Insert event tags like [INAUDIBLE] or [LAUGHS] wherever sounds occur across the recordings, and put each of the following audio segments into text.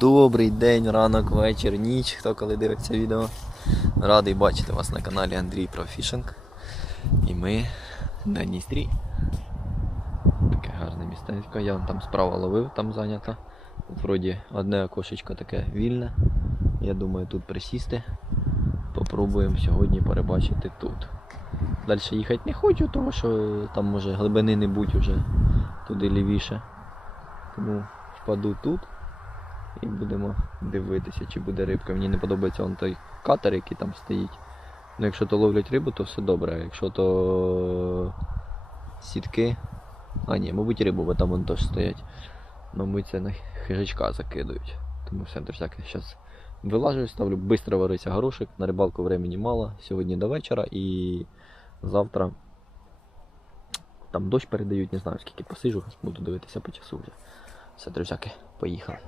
Добрий день, ранок, вечір, ніч, хто коли дивиться відео. Радий бачити вас на каналі Андрій Профішинг. І ми на Дністрі. Таке гарне містечко. Я там справа ловив, там зайнято. Тут вроді одне окошечко таке вільне. Я думаю тут присісти. Попробуємо сьогодні перебачити тут. Далі їхати не хочу, тому що там може глибини не будь уже туди лівіше. Тому впаду тут і будемо дивитися, чи буде рибка. Мені не подобається он той катер, який там стоїть. Ну, якщо то ловлять рибу, то все добре. Якщо то сітки. А ні, мабуть, рибу, бо там вон теж стоять. Мабуть, це на хижачка закидують. Тому все друзяки, зараз вилажу, ставлю, швидко вариться горошик, на рибалку времени мало. Сьогодні до вечора і завтра там дощ передають, не знаю скільки посижу, буду дивитися по часу вже. Все, друзяки, поїхали.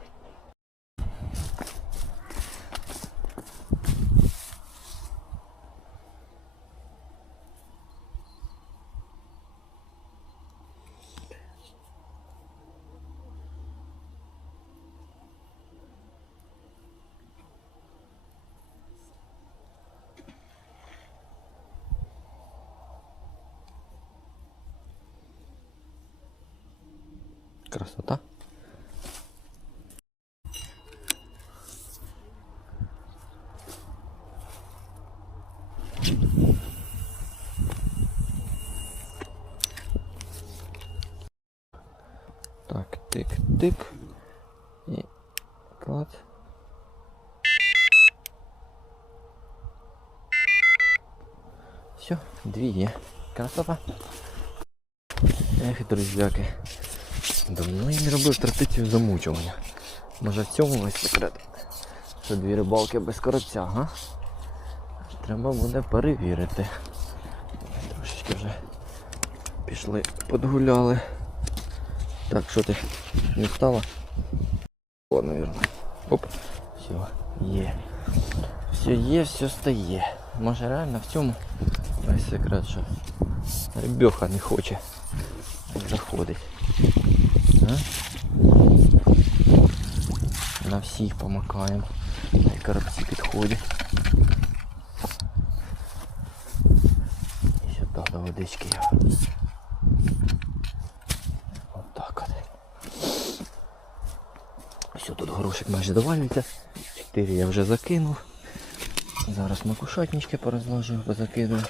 Красота. Так, тик-тик. І клад. Все, дві є. Красота. Ех, друзяки. Давно я не робив традицію замучування. Може в цьому весь секрет. Що дві рибалки без коробця, га? Треба буде перевірити. Трошечки вже пішли, подгуляли. Так, що ти не встала? О, навірно. Оп. Все, є. Все є, все стає. Може реально в цьому весь секрет, що рибьоха не хоче заходить. А? На всіх помакаємо. І коробці підходять. І сюди до водички я. Отак от. Все, тут горошик майже довалюється. Чотири я вже закинув. Зараз макушатнички порозложив, позакидую.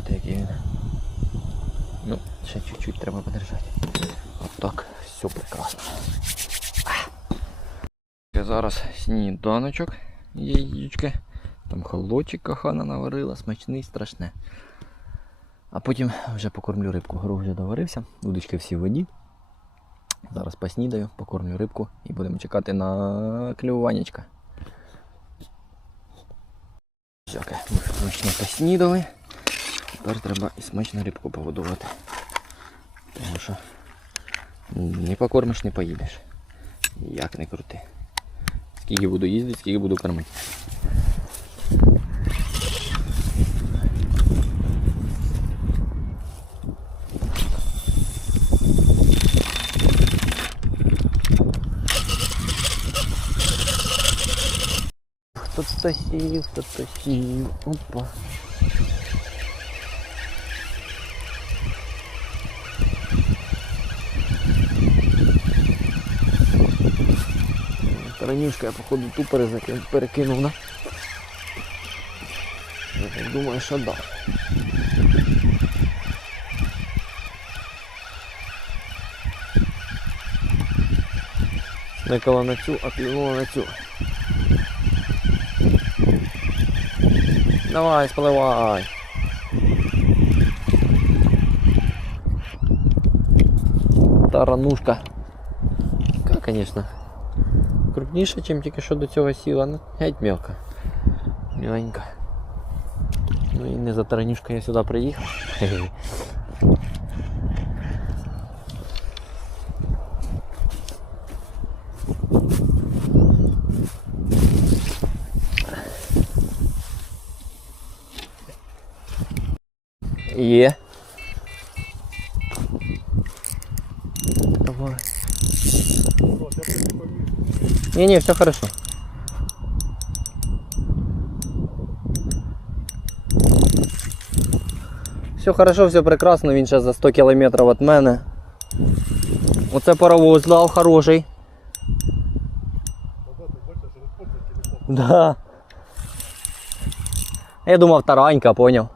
Скуштувати, який він. Ну, ще чуть-чуть треба подержати. От так, все прекрасно. Зараз сніданочок яєчки. Там холодчик кохана наварила, смачний, страшне. А потім вже покормлю рибку. Горох вже доварився, удочки всі в воді. Зараз поснідаю, покормлю рибку і будемо чекати на клюванечка. Ми смачно поснідали. Тепер треба і смачно рибку погодувати. Тому що не покормиш, не поїдеш. Як не крути. Скільки буду їздити, скільки буду кормити. Хто-то сів, хто-то сів. Опа. Ранішка я походу ту перекинув на. Я так думаю, що да. Смикала на цю, а клюнула на цю. Давай, спливай. Таранушка. Така, конечно. Крупніша, чим тільки що до цього сіла, ну геть мелка. Міленька. Ну і не за таранюшка я сюди приїхав. Хе-хе. Є. Не-не, все хорошо. Все хорошо, все прекрасно, він ще за 100 кілометрів від мене. Оце паровоз дав хороший. Да. Я думав таранька, поняв.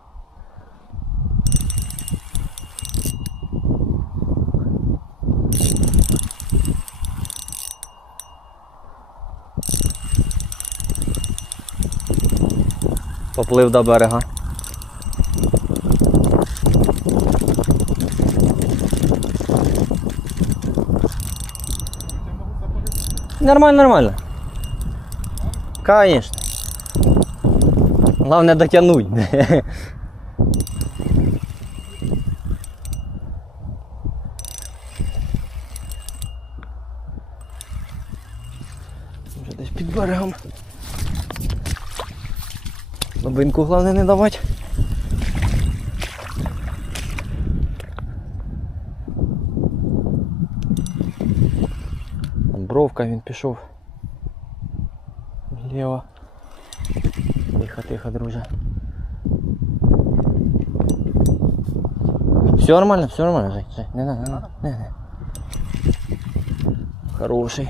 Поплив до берега. Нормально, нормально. Конечно. Главное дотянуть. [LAUGHS] Вже десь під берегом. Слабинку головне не давати. Там бровка він пішов. Вліво. Тихо, тихо, друже. Все нормально, все нормально, Жень, Жень. Не надо, не надо. Не, не. Хороший.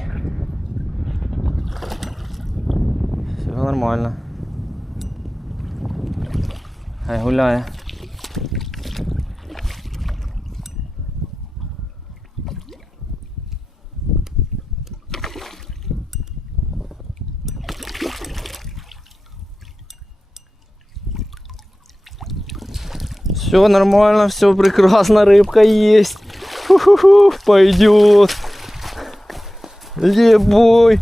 Все нормально. Хай гуляє. Все нормально, все прекрасно, рыбка есть. Фу-ху-ху, пойдет. Ебой.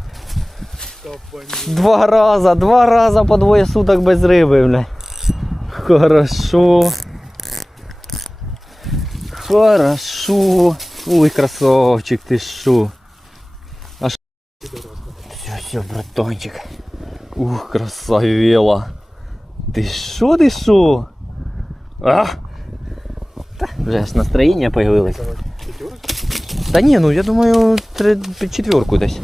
Два раза, два раза по двое суток без рыбы, бля. Хорошо. Хорошо. Ой, красавчик, ты шо? А ш... Все, все, братанчик. Ух, красавела. Ты шо, ты шо? А? Та, Вже ж настроєння появилось. Та ні, ну я думаю, три, під четверку десь.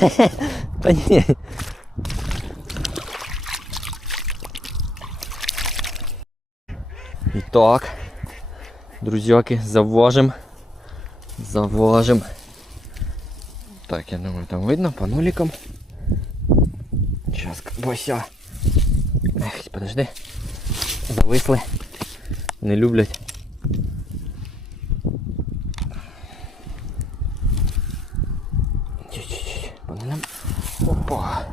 [LAUGHS] Та ні. Так, друзяки, заважим. Заважим. Так, я думаю, там видно по нуликам. Сейчас, Бося. Ех, подожди. Зависли. Не люблять. Чуть-чуть. Опа.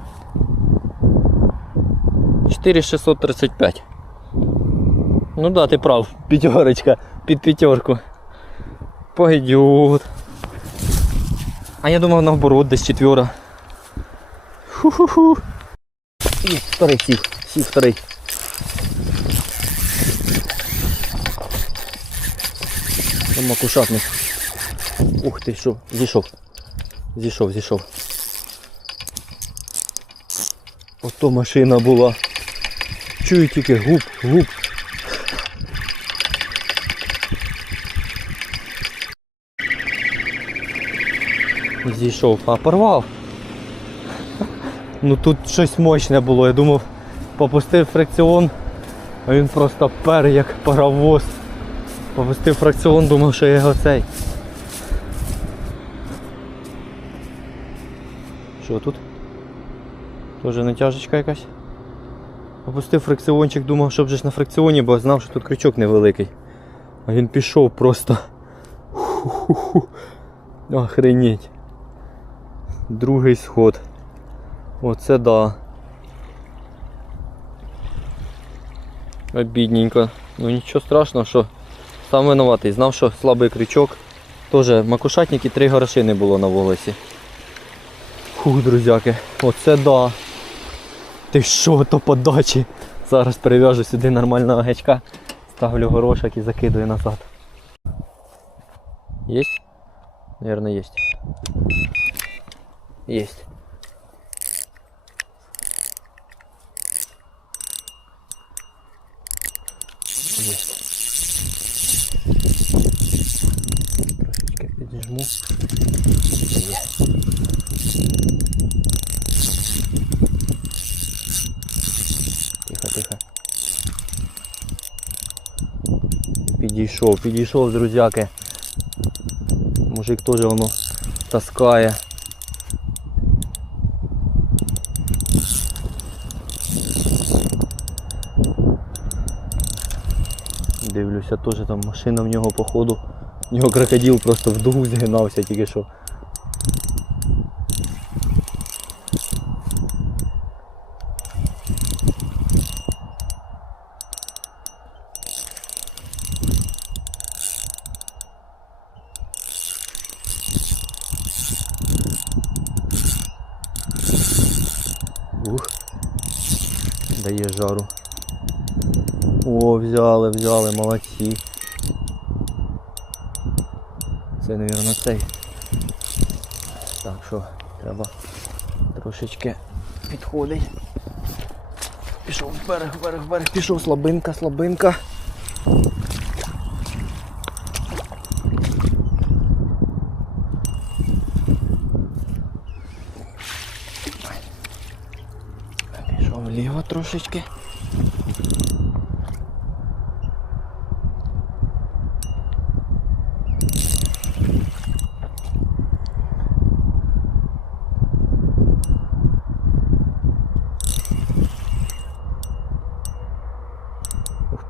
4635. Ну да, ти прав. П'ятерочка. Під п'ятерку. Пойдет. А я думав наоборот, десь четвера. Ху-ху-ху. І вторий сів. Сів вторий. Там макушатник. Ух ти, що, зійшов. Зійшов, зійшов. Ото машина була. Чую тільки гуп, гуп. Зійшов, а порвав. Ну тут щось мощне було, я думав, попустив фрикціон, а він просто пер як паровоз. Попустив фракціон, думав, що я його цей. Що тут? Тоже натяжечка якась. Опустив фрикціончик, думав, що вже ж на фракціоні, бо знав, що тут крючок невеликий. А він пішов просто. Охренеть. Другий сход. Оце да. Обідненько. Ну нічого страшного, що сам винуватий. Знав, що слабий крючок. Тоже макушатник і три гроші не було на волосі. Фух, друзяки, оце да. Ти що, то подачі. Зараз перев'яжу сюди нормального гачка, ставлю горошок і закидую назад. Есть? Наверное, есть. есть. Есть. Трошечки підіжму. Є. Тихо, тихо. Підійшов, підійшов, друзяки. Мужик теж воно таскає. Дивлюся, теж там машина в нього походу. В нього крокодил просто в дугу згинався тільки що. Ух. Дає жару. О, взяли, взяли, молодці. Це, мабуть, цей. Так що, треба трошечки підходить. Пішов вверх, вверх, вверх, пішов слабинка, слабинка. Пішов вліво трошечки.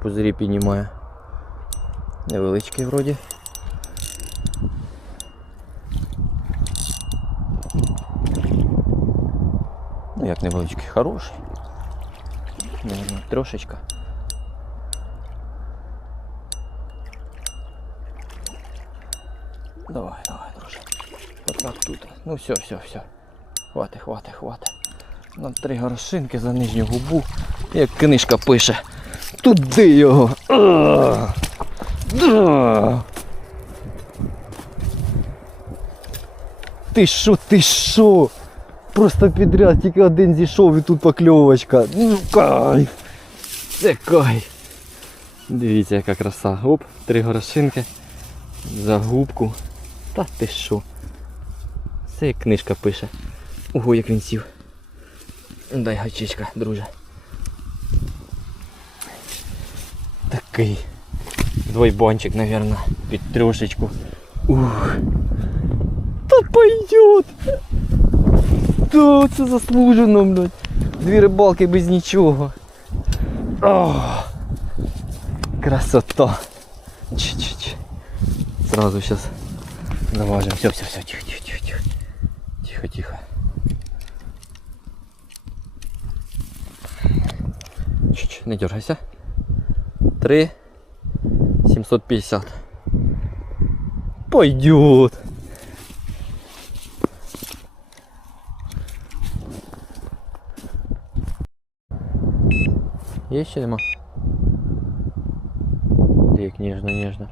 Пузирі піднімає. Невеличкий вроді. Ну як невеличкий, хороший. Наверно, трошечка. Давай, давай, друже. Вот так тут. Ну все, все, все. Хвати, хвати, хвати. На три горошинки за нижню губу. Як книжка пише. Туди його. Ти що, ти що? Просто підряд, тільки один зійшов і тут покльовочка. Ну кайф. Це кайф. Дивіться, яка краса. Оп, три горошинки. За губку. Та ти що? Це як книжка пише. Ого, як він сів. Дай гачечка, друже. Такий. Двойбанчик, наверное, під трошечку. Ух. Та пойдет. Да, це заслужено, блядь. Дві рибалки без нічого. Ох. Красота. Ч-ч-ч. Сразу сейчас заважим. Все, все, все, тихо, тихо, тихо, тихо. Тихо, тихо. Чуть-чуть, не дергайся. Три 750. Пойдет. Є ще нема? Як ніжно, ніжно.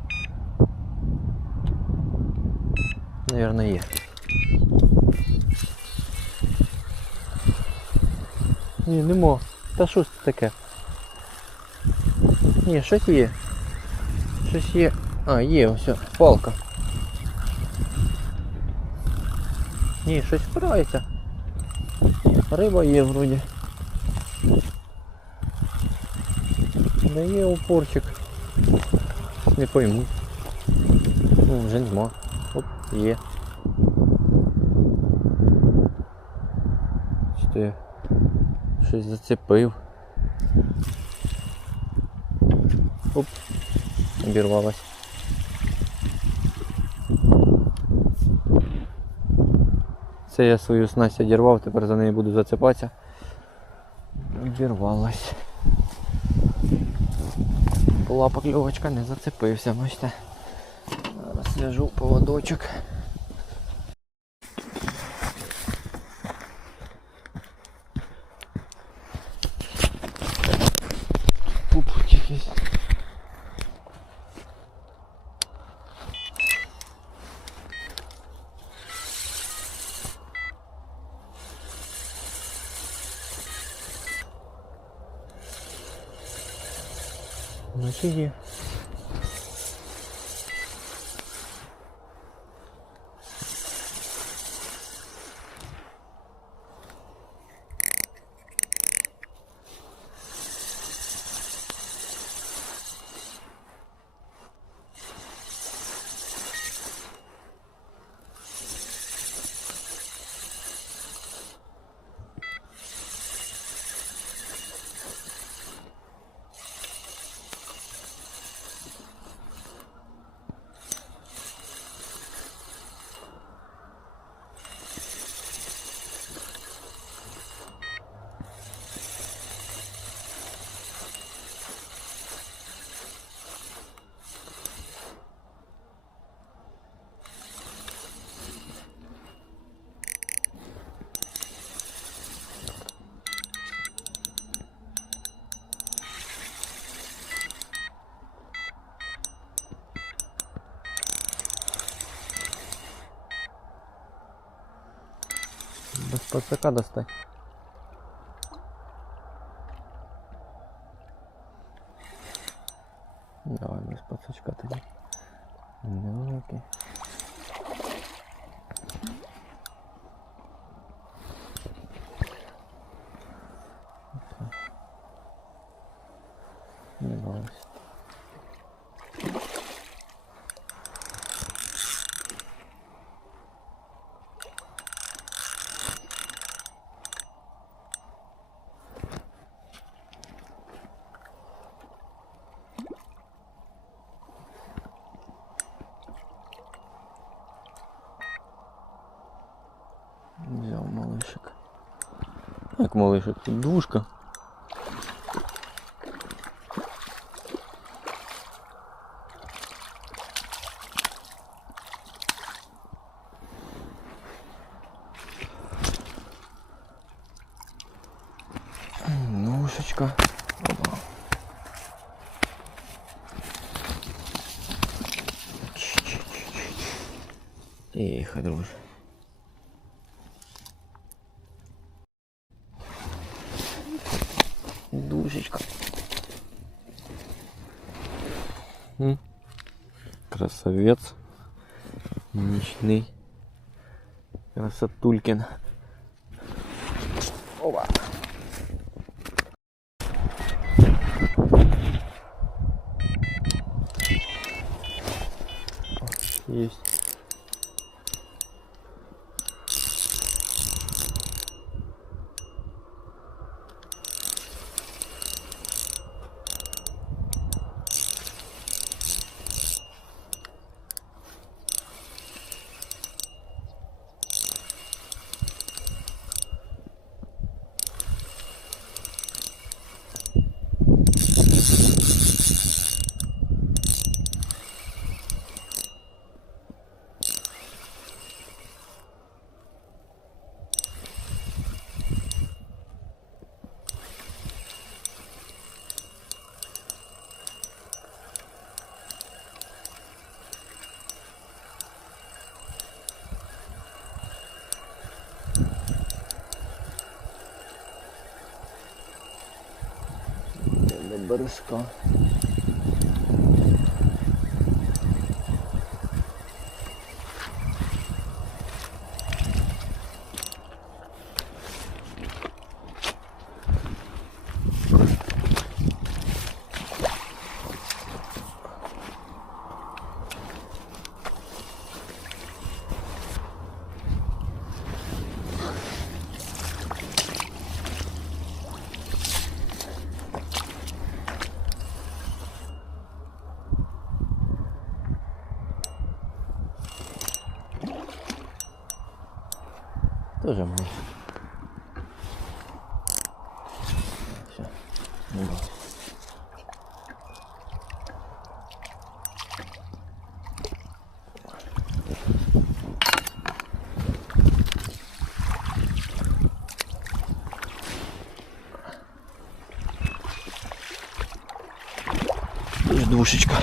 Наверное, є. Ні, нема. Та що це таке? Ні, щось є. Щось є. А, є, ось, палка. Ні, щось впирається. Риба є вроді. Да є упорчик. Не пойму. Ну, вже нема. Оп, є. Що я щось зацепив. Оп, обірвалась. Це я свою снасть одірвав, тепер за нею буду зацепатися. Обірвалась. Була покльовочка, не зацепився, бачите. Зараз зв'яжу поводочок. Наче є. Без пацака достать. Давай без пацачка тоді. Ну, окей. Як малишик? Тут двушка. Красотулькин. Опа. Есть. До бережка. Тоже можно. Все. Не бойся. Душечка.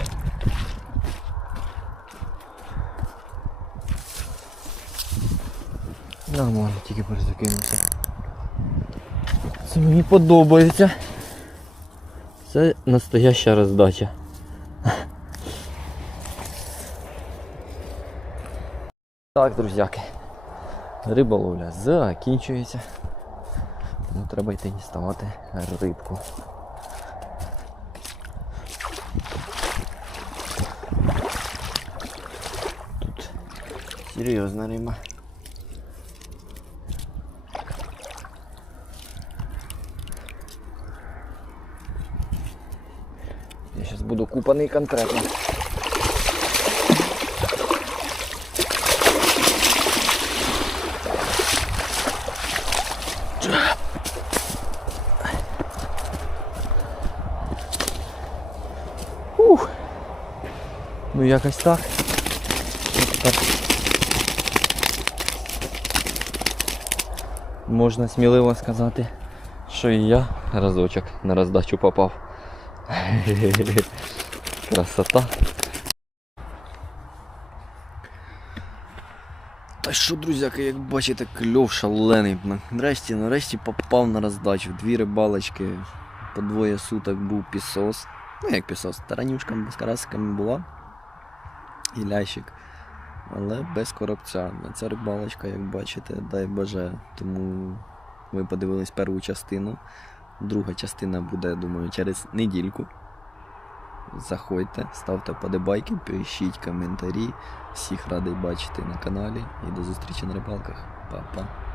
Нормально, тільки перезакинувся. Це мені подобається. Це настояща роздача. Так, друзяки. Риболовля закінчується. Тому треба йти діставати рибку. Серйозна риба. Я сейчас буду купаний конкретно. Ух. Ну якось так. так. Можна сміливо сказати, що і я разочок на роздачу попав. [LAUGHS] Красота. Та що, друзяки, як бачите, кльов шалений. Нарешті, нарешті попав на роздачу. Дві рибалочки, по двоє суток був пісос. Ну як пісос, таранюшка з карасиками була. І лящик. Але без коробця. Ця рибалочка, як бачите, дай боже. Тому ви подивились першу частину. Друга частина буде, думаю, через недільку. Заходьте, ставте подобайки, пишіть коментарі. Всіх радий бачити на каналі і до зустрічі на рибалках. Па-па.